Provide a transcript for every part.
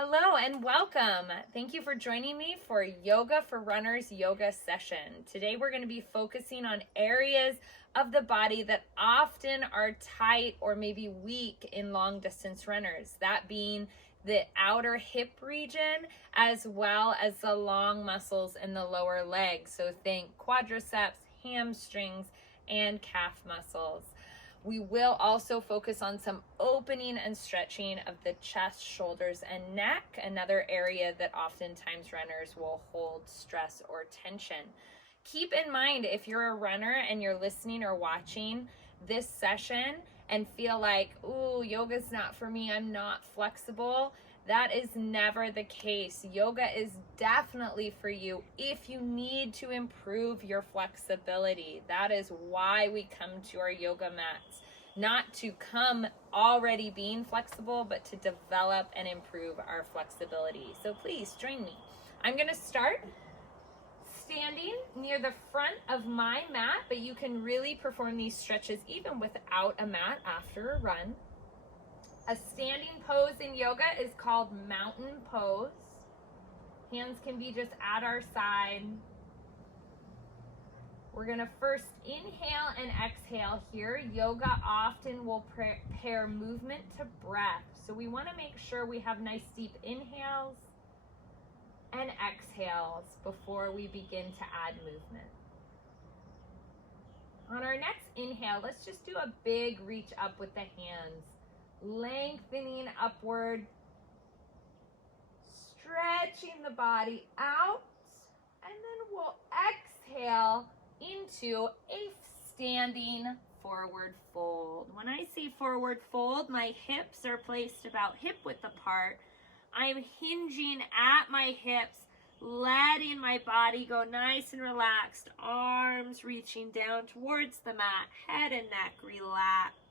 Hello and welcome. Thank you for joining me for Yoga for Runners yoga session. Today we're going to be focusing on areas of the body that often are tight or maybe weak in long distance runners. That being the outer hip region as well as the long muscles in the lower legs. So think quadriceps, hamstrings, and calf muscles. We will also focus on some opening and stretching of the chest, shoulders, and neck, another area that oftentimes runners will hold stress or tension. Keep in mind, if you're a runner and you're listening or watching this session and feel like, ooh, yoga's not for me, I'm not flexible, that is never the case. Yoga is definitely for you if you need to improve your flexibility. That is why we come to our yoga mats. Not to come already being flexible, but to develop and improve our flexibility. So please join me. I'm going to start standing near the front of my mat, but you can really perform these stretches even without a mat after a run. A standing pose in yoga is called mountain pose. Hands can be just at our side. We're going to first inhale and exhale here. Yoga often will pair movement to breath. So we want to make sure we have nice deep inhales and exhales before we begin to add movement. On our next inhale, let's just do a big reach up with the hands. Lengthening upward, stretching the body out, and then we'll exhale into a standing forward fold. When I say forward fold, my hips are placed about hip width apart. I'm hinging at my hips, letting my body go nice and relaxed, arms reaching down towards the mat, head and neck relaxed.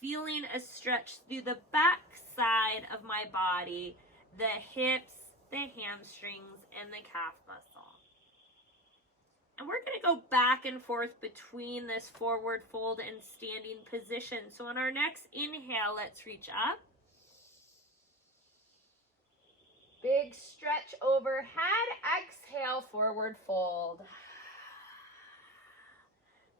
Feeling a stretch through the back side of my body, the hips, the hamstrings, and the calf muscle. And we're going to go back and forth between this forward fold and standing position. So on our next inhale, let's reach up. Big stretch overhead, exhale, forward fold.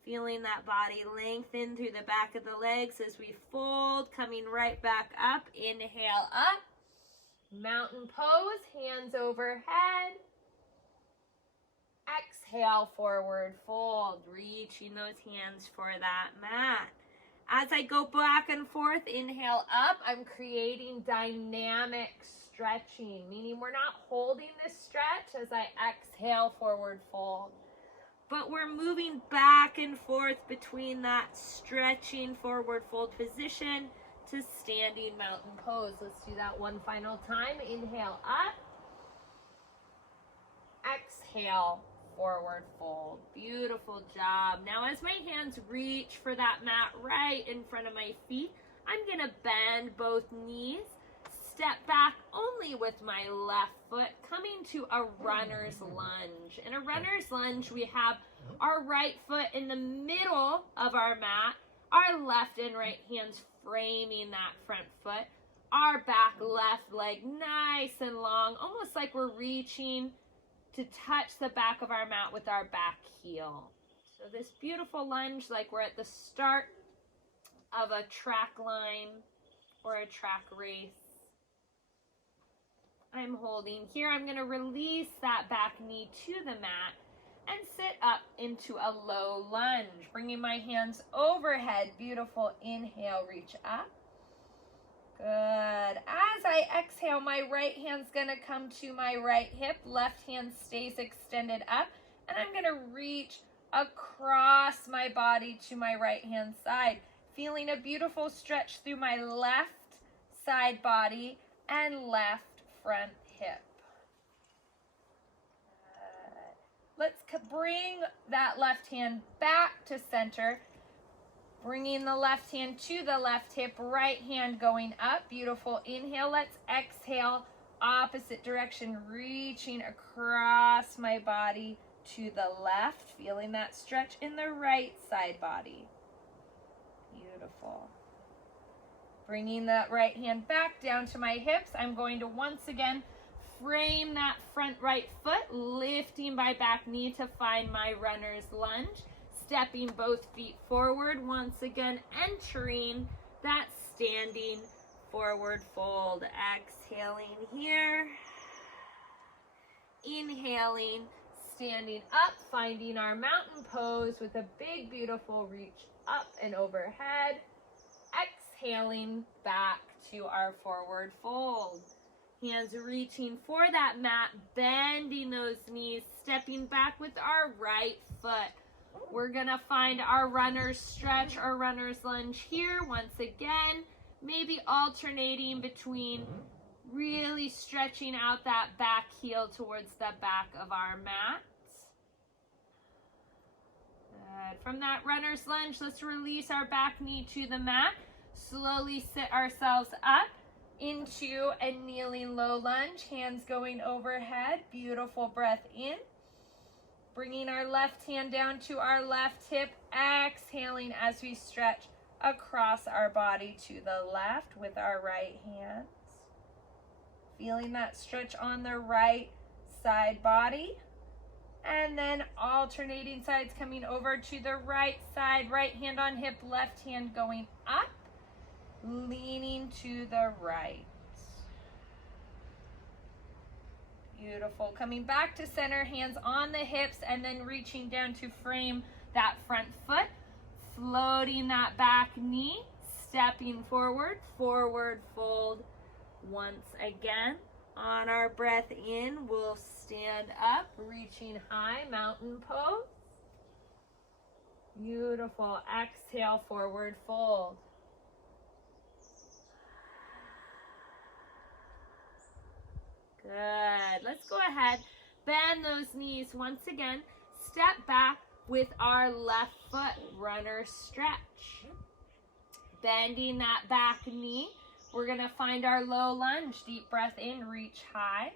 Feeling that body lengthen through the back of the legs as we fold, coming right back up. Inhale up. Mountain pose, hands overhead. Exhale, forward fold. Reaching those hands for that mat. As I go back and forth, inhale up. I'm creating dynamic stretching, meaning we're not holding this stretch as I exhale, forward fold. But we're moving back and forth between that stretching forward fold position to standing mountain pose. Let's do that one final time. Inhale up. Exhale, forward fold. Beautiful job. Now as my hands reach for that mat right in front of my feet, I'm going to bend both knees. Step back only with my left foot, coming to a runner's lunge. In a runner's lunge, we have our right foot in the middle of our mat, our left and right hands framing that front foot, our back left leg nice and long, almost like we're reaching to touch the back of our mat with our back heel. So this beautiful lunge, like we're at the start of a track line or a track race. I'm holding here. I'm going to release that back knee to the mat and sit up into a low lunge, bringing my hands overhead. Beautiful. Inhale, reach up. Good. As I exhale, my right hand's going to come to my right hip. Left hand stays extended up, and I'm going to reach across my body to my right hand side, feeling a beautiful stretch through my left side body and left front hip. Let's bring that left hand back to center, bringing the left hand to the left hip, right hand going up. Beautiful. Inhale. Let's exhale, opposite direction, reaching across my body to the left, feeling that stretch in the right side body. Beautiful. Bringing the right hand back down to my hips. I'm going to once again frame that front right foot, lifting my back knee to find my runner's lunge. Stepping both feet forward, once again entering that standing forward fold. Exhaling here. Inhaling, standing up, finding our mountain pose with a big, beautiful reach up and overhead. Exhaling back to our forward fold. Hands reaching for that mat, bending those knees, stepping back with our right foot. We're gonna find our runner's stretch or runner's lunge here. Once again, maybe alternating between really stretching out that back heel towards the back of our mat. Good. From that runner's lunge, let's release our back knee to the mat. Slowly sit ourselves up into a kneeling low lunge. Hands going overhead. Beautiful breath in. Bringing our left hand down to our left hip. Exhaling as we stretch across our body to the left with our right hands. Feeling that stretch on the right side body. And then alternating sides, coming over to the right side, right hand on hip, left hand going up, leaning to the right. Beautiful. Coming back to center, hands on the hips, and then reaching down to frame that front foot, floating that back knee, stepping forward, forward fold. Once again, on our breath in, we'll stand up, reaching high, mountain pose. Beautiful. Exhale, forward fold. Good. Let's go ahead, bend those knees once again. Step back with our left foot, runner stretch. Bending that back knee. We're going to find our low lunge. Deep breath in, reach high.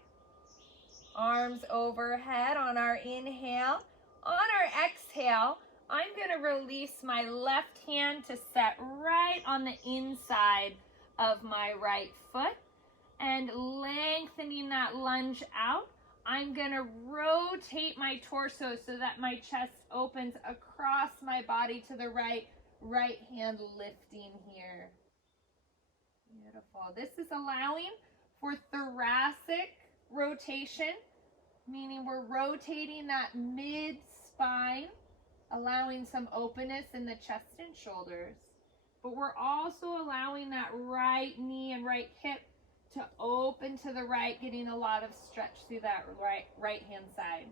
Arms overhead on our inhale. On our exhale, I'm going to release my left hand to set right on the inside of my right foot. And lengthening that lunge out, I'm going to rotate my torso so that my chest opens across my body to the right. Right hand lifting here. Beautiful. This is allowing for thoracic rotation, meaning we're rotating that mid-spine, allowing some openness in the chest and shoulders. But we're also allowing that right knee and right hip to open to the right, getting a lot of stretch through that right hand side.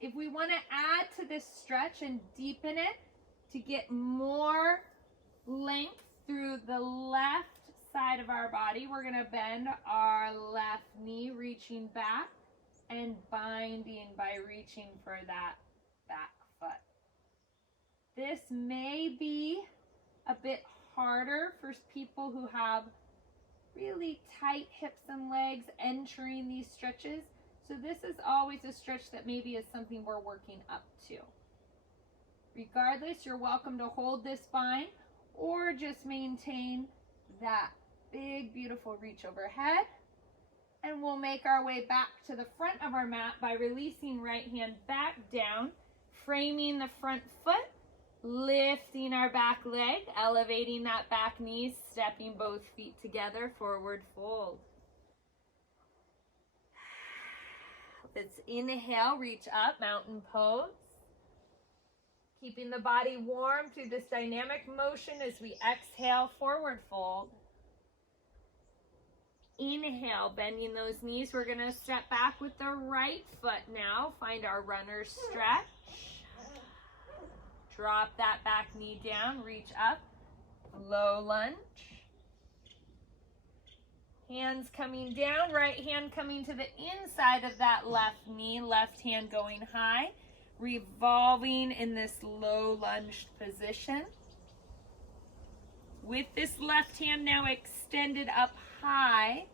If we want to add to this stretch and deepen it to get more length through the left side of our body, we're going to bend our left knee, reaching back and binding by reaching for that back foot. This may be a bit harder for people who have really tight hips and legs entering these stretches. So this is always a stretch that maybe is something we're working up to. Regardless, you're welcome to hold this spine or just maintain that big, beautiful reach overhead. And we'll make our way back to the front of our mat by releasing right hand back down, framing the front foot, lifting our back leg, elevating that back knee, stepping both feet together, forward fold. Let's inhale, reach up, mountain pose. Keeping the body warm through this dynamic motion as we exhale, forward fold. Inhale, bending those knees. We're going to step back with the right foot now. Find our runner stretch. Drop that back knee down, reach up, low lunge. Hands coming down, right hand coming to the inside of that left knee, left hand going high, revolving in this low lunge position. With this left hand now extended up high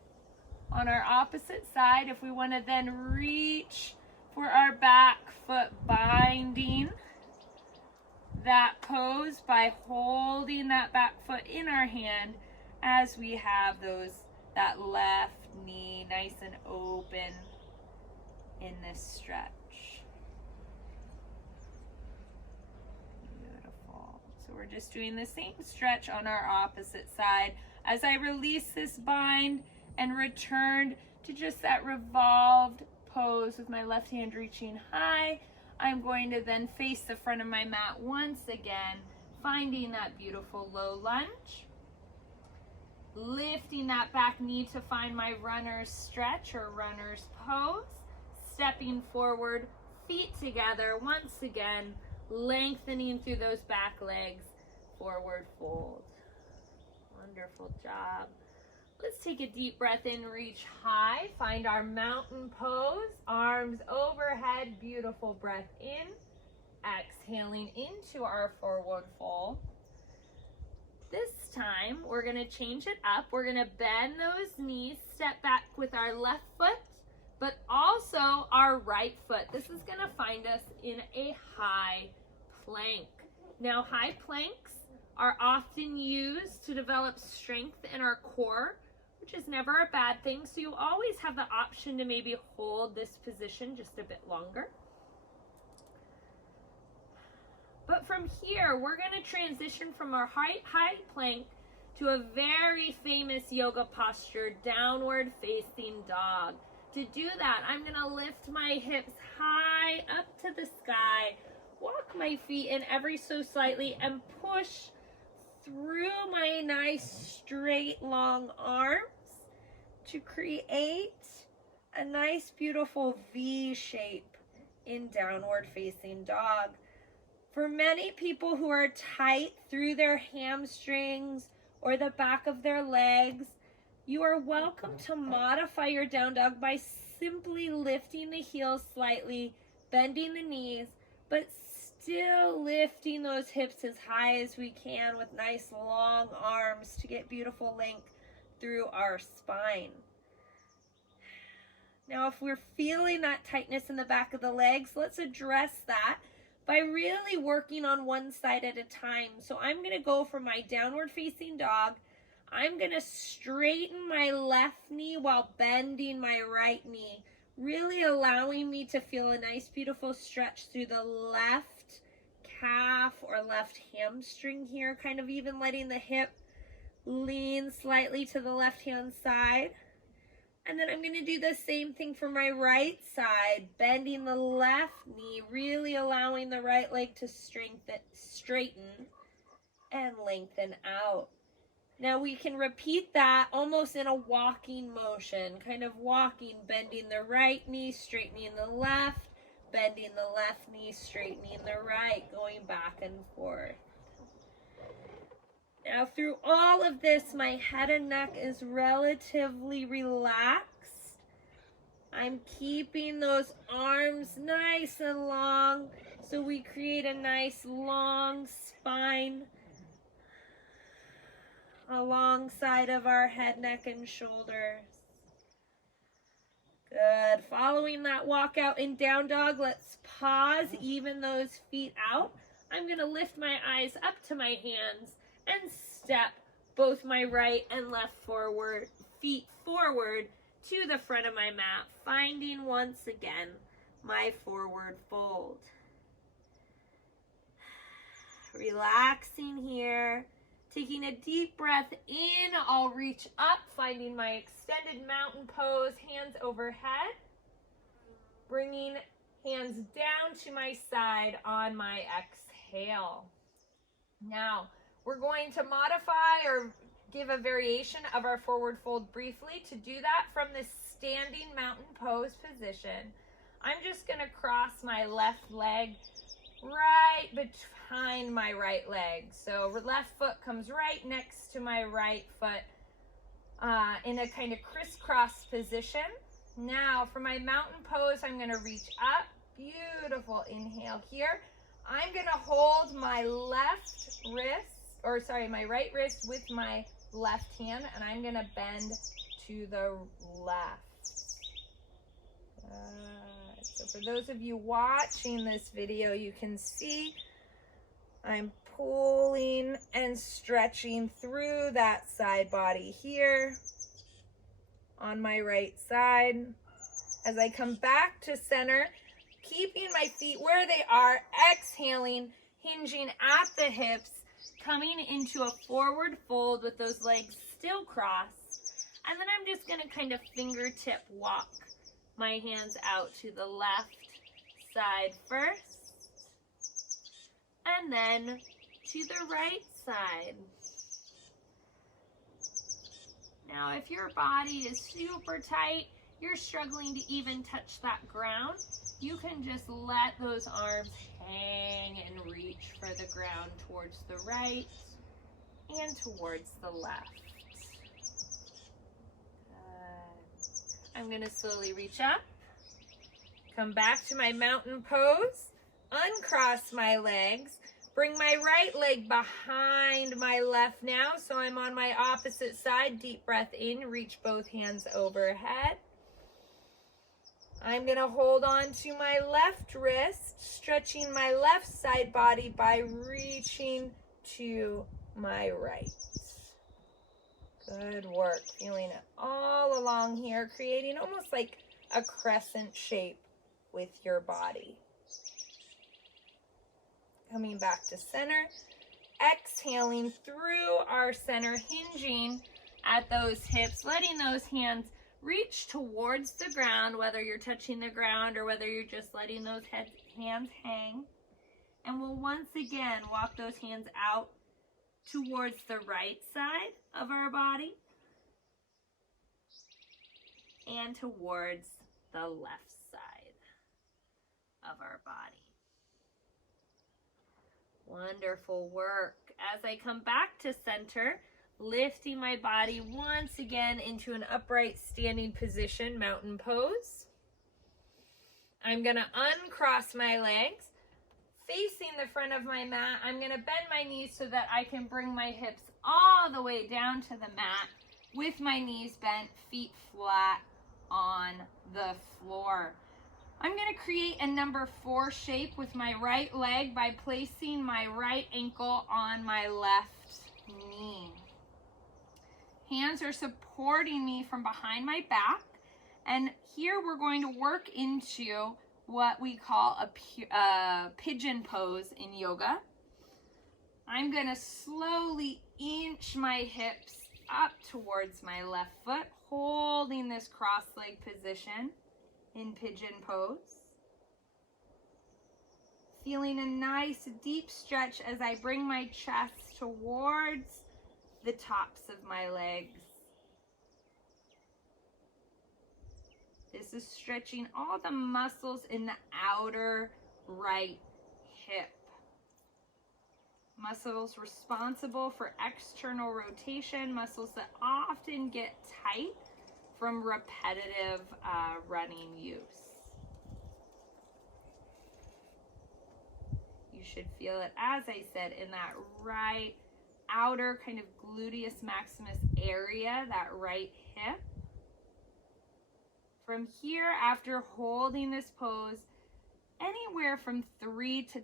on our opposite side, if we want to then reach for our back foot, binding that pose by holding that back foot in our hand as we have that left knee nice and open in this stretch. Beautiful. So we're just doing the same stretch on our opposite side as I release this bind and return to just that revolved pose with my left hand reaching high. I'm going to then face the front of my mat once again, finding that beautiful low lunge. Lifting that back knee to find my runner's stretch or runner's pose. Stepping forward, feet together once again, lengthening through those back legs, forward fold. Wonderful job. Let's take a deep breath in, reach high, find our mountain pose, arms overhead, beautiful breath in, exhaling into our forward fold. This time, we're gonna change it up. We're gonna bend those knees, step back with our left foot, but also our right foot. This is gonna find us in a high plank. Now, high planks are often used to develop strength in our core, which is never a bad thing. So you always have the option to maybe hold this position just a bit longer. But from here, we're going to transition from our high plank to a very famous yoga posture, downward facing dog. To do that, I'm going to lift my hips high up to the sky, walk my feet in ever so slightly, and push through my nice straight long arms to create a nice beautiful V shape in downward facing dog. For many people who are tight through their hamstrings or the back of their legs, you are welcome to modify your down dog by simply lifting the heels slightly, bending the knees, but still lifting those hips as high as we can with nice long arms to get beautiful length through our spine. Now, if we're feeling that tightness in the back of the legs, let's address that by really working on one side at a time. So I'm going to go for my downward facing dog. I'm going to straighten my left knee while bending my right knee, really allowing me to feel a nice beautiful stretch through the left calf or left hamstring here, kind of even letting the hip lean slightly to the left hand side. And then I'm going to do the same thing for my right side, bending the left knee, really allowing the right leg to straighten and lengthen out. Now we can repeat that almost in a walking motion, kind of walking, bending the right knee, straightening the left, bending the left knee, straightening the right, going back and forth. Now, through all of this, my head and neck is relatively relaxed. I'm keeping those arms nice and long so we create a nice long spine alongside of our head, neck, and shoulders. Good. Following that walk out in down dog, let's pause, even those feet out. I'm going to lift my eyes up to my hands and step both my right and left feet forward to the front of my mat, finding once again my forward fold. Relaxing here, taking a deep breath in, I'll reach up, finding my extended mountain pose, hands overhead, bringing hands down to my side on my exhale. Now, we're going to modify or give a variation of our forward fold briefly. To do that from this standing mountain pose position, I'm just going to cross my left leg right behind my right leg. So left foot comes right next to my right foot in a kind of crisscross position. Now for my mountain pose, I'm going to reach up. Beautiful inhale here. I'm going to hold my my right wrist with my left hand, and I'm going to bend to the left. So for those of you watching this video, you can see I'm pulling and stretching through that side body here on my right side. As I come back to center, keeping my feet where they are, exhaling, hinging at the hips, coming into a forward fold with those legs still crossed. And then I'm just going to kind of fingertip walk my hands out to the left side first, and then to the right side. Now, if your body is super tight, you're struggling to even touch that ground, you can just let those arms hang and reach for the ground towards the right and towards the left. Good. I'm going to slowly reach up, come back to my mountain pose, uncross my legs, bring my right leg behind my left now, so I'm on my opposite side. Deep breath in, reach both hands overhead. I'm going to hold on to my left wrist, stretching my left side body by reaching to my right. Good work. Feeling it all along here, creating almost like a crescent shape with your body. Coming back to center, exhaling through our center, hinging at those hips, letting those hands reach towards the ground, whether you're touching the ground or whether you're just letting those hands hang. And we'll once again walk those hands out towards the right side of our body and towards the left side of our body. Wonderful work. As I come back to center, lifting my body once again into an upright standing position, mountain pose. I'm going to uncross my legs, facing the front of my mat. I'm going to bend my knees so that I can bring my hips all the way down to the mat with my knees bent, feet flat on the floor. I'm going to create a number 4 shape with my right leg by placing my right ankle on my left knee. Hands are supporting me from behind my back, and here we're going to work into what we call a pigeon pose in yoga. I'm going to slowly inch my hips up towards my left foot, holding this cross-leg position in pigeon pose. Feeling a nice deep stretch as I bring my chest towards the tops of my legs. This is stretching all the muscles in the outer right hip. Muscles responsible for external rotation, muscles that often get tight from repetitive running use. You should feel it, as I said, in that right outer kind of gluteus maximus area, that right hip. From here, after holding this pose, anywhere from 3 to 10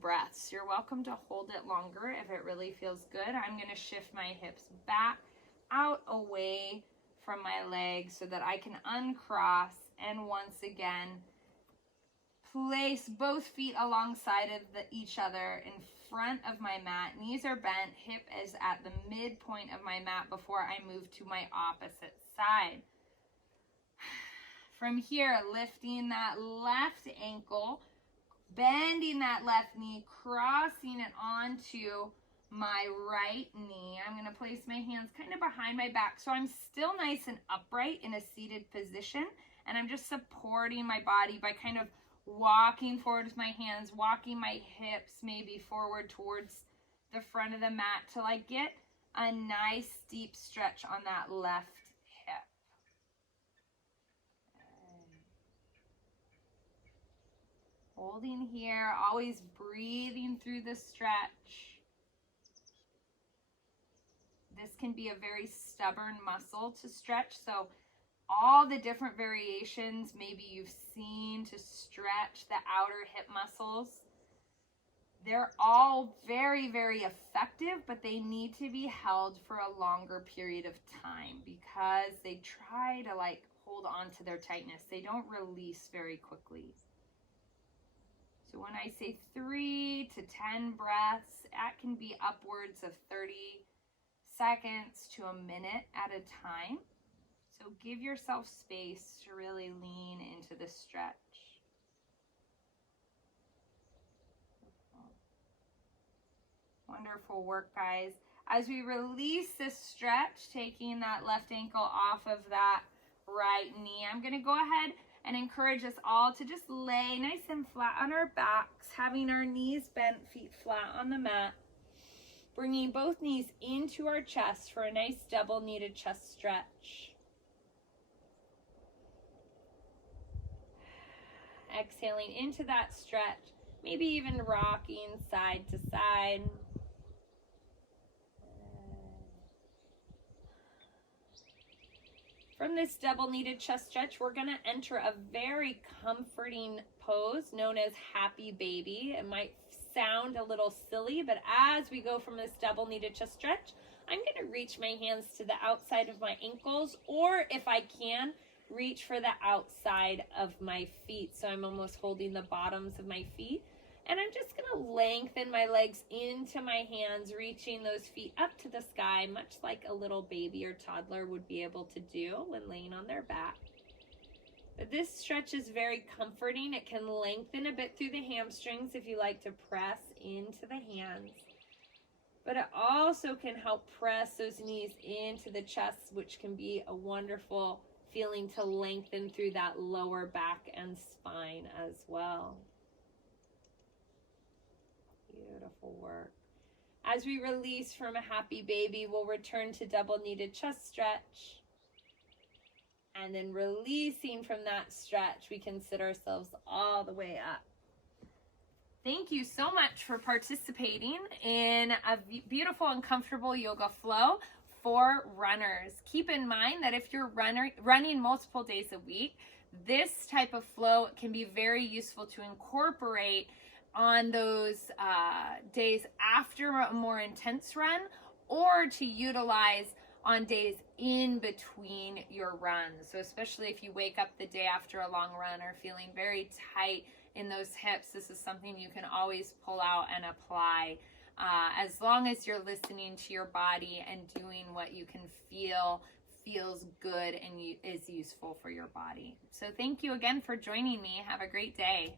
breaths. You're welcome to hold it longer if it really feels good. I'm going to shift my hips back, out, away from my legs so that I can uncross and once again place both feet alongside of each other in front of my mat. Knees are bent, hip is at the midpoint of my mat before I move to my opposite side. From here, lifting that left ankle, bending that left knee, crossing it onto my right knee. I'm going to place my hands kind of behind my back so I'm still nice and upright in a seated position, and I'm just supporting my body by kind of walking forward with my hands, walking my hips maybe forward towards the front of the mat till I get a nice deep stretch on that left hip. Holding here, always breathing through the stretch. This can be a very stubborn muscle to stretch, so all the different variations maybe you've seen to stretch the outer hip muscles, They're all very, very effective, but they need to be held for a longer period of time because they try to like hold on to their tightness. They don't release very quickly. So when I say 3 to 10 breaths, that can be upwards of 30 seconds to a minute at a time. So give yourself space to really lean into the stretch. Wonderful work, guys. As we release this stretch, taking that left ankle off of that right knee, I'm going to go ahead and encourage us all to just lay nice and flat on our backs, having our knees bent, feet flat on the mat, bringing both knees into our chest for a nice double kneaded chest stretch. Exhaling into that stretch, maybe even rocking side to side. From this double kneaded chest stretch, we're going to enter a very comforting pose known as happy baby. It might sound a little silly, but as we go from this double kneaded chest stretch, I'm going to reach my hands to the outside of my ankles, or if I can, reach for the outside of my feet. So I'm almost holding the bottoms of my feet. And I'm just going to lengthen my legs into my hands, reaching those feet up to the sky, much like a little baby or toddler would be able to do when laying on their back. But this stretch is very comforting. It can lengthen a bit through the hamstrings if you like to press into the hands. But it also can help press those knees into the chest, which can be a wonderful feeling to lengthen through that lower back and spine as well. Beautiful work. As we release from a happy baby, we'll return to double kneaded chest stretch. And then releasing from that stretch, we can sit ourselves all the way up. Thank you so much for participating in a beautiful and comfortable yoga flow for runners. Keep in mind that if you're running multiple days a week, this type of flow can be very useful to incorporate on those days after a more intense run, or to utilize on days in between your runs. So especially if you wake up the day after a long run or feeling very tight in those hips, this is something you can always pull out and apply as long as you're listening to your body and doing what you can feel feels good and is useful for your body. So thank you again for joining me. Have a great day.